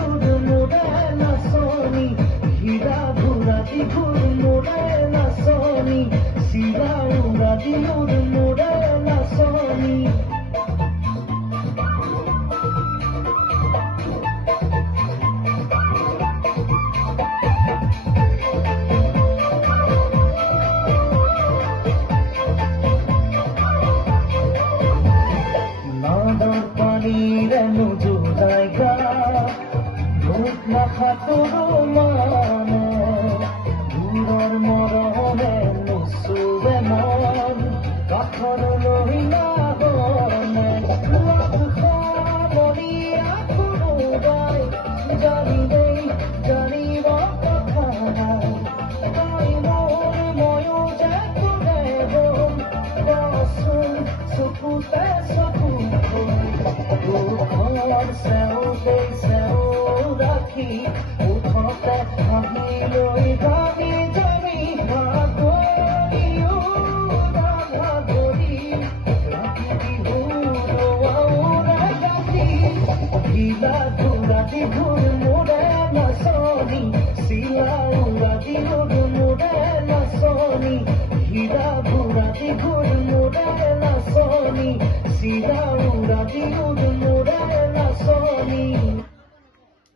would মোড়ে নাচনি হীরা ঘুরাতি ঘুর মোড়ে নাচনি শিরা উড়াতি উড মোড়ে নাচনি নাদার পানির নুজু জায়গা দুধ মাখা তোর মানে দূরের মরণে নুসুবে মন কখন মহিলা বনে লাভ খাবলিয়া কুরুবাই জানি নেই জানিব কথা নাই তাই মোর ময়ো যে তোরে বল বসুন সুপুতে রাখি উঠতে হামিলৈ গামি জমি ভাগৰি ৰাতি বিহুৰে গাতি ঢিলা ঘূৰাতি ঘূৰ মোৰে নাচনি চিলা উৰাতি উৰ মোৰে নাচনি হীৰা ঘূৰাতি ঘূৰ মোৰে নাচনি চিলা উৰাতি উৰ মোৰে নাচনি